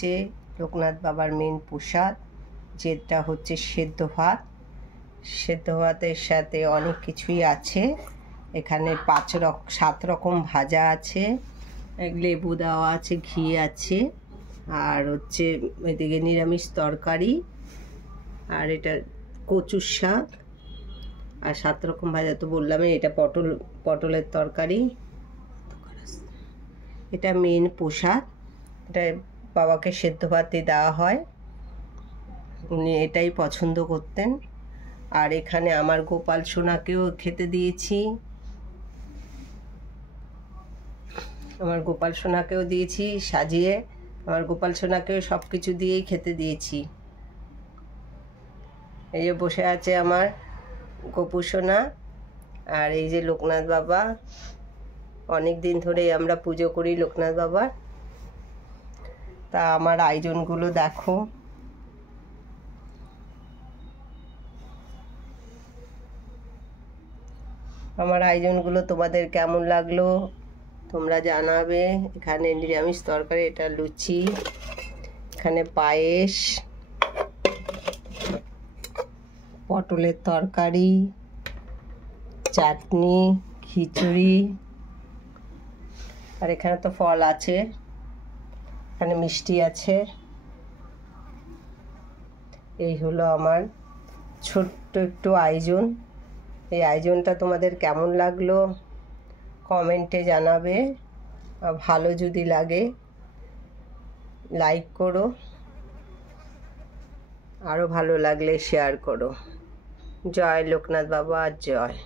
হচ্ছে লোকনাথ বাবার মেন প্রসাদ, যেটা হচ্ছে সেদ্ধ ভাত। সেদ্ধ ভাতের সাথে অনেক কিছুই আছে। এখানে 7 রকম ভাজা আছে, লেবু দেওয়া আছে, ঘি আছে, আর হচ্ছে এদিকে নিরামিষ তরকারি, আর এটা কচুর শাক, আর 7 রকম ভাজা তো বললামই। এটা পটলের তরকারি। এটা মেন প্রসাদ, এটা বাবাকে সেদ্ধ ভাতে দেওয়া হয়, উনি এটাই পছন্দ করতেন। আর এখানে আমার গোপাল সোনাকেও খেতে দিয়েছি, আমার গোপাল সোনাকেও দিয়েছি সাজিয়ে, আমার গোপাল সোনাকেও সব কিছু দিয়েই খেতে দিয়েছি। এই যে বসে আছে আমার গোপু সোনা, আর এই যে লোকনাথ বাবা। অনেক দিন ধরেই আমরা পুজো করি লোকনাথ বাবার। তা আমার আয়োজনগুলো দেখো। আমার আয়োজনগুলো তোমাদের কেমন লাগলো তোমরা জানাবে। এখানে নিরামিষ তরকারি, এটা লুচি, এখানে পায়েস, পটলের তরকারি, চাটনি, খিচুড়ি, আর এখানে তো ফল আছে, এখানে মিষ্টি আছে। এই হলো আমার ছোট্ট একটু আয়োজন। এই আয়োজনটা তোমাদের কেমন লাগলো কমেন্টে জানাবে। ভালো যদি লাগে লাইক করো, আরও ভালো লাগলে শেয়ার করো। জয় লোকনাথ বাবা, জয়।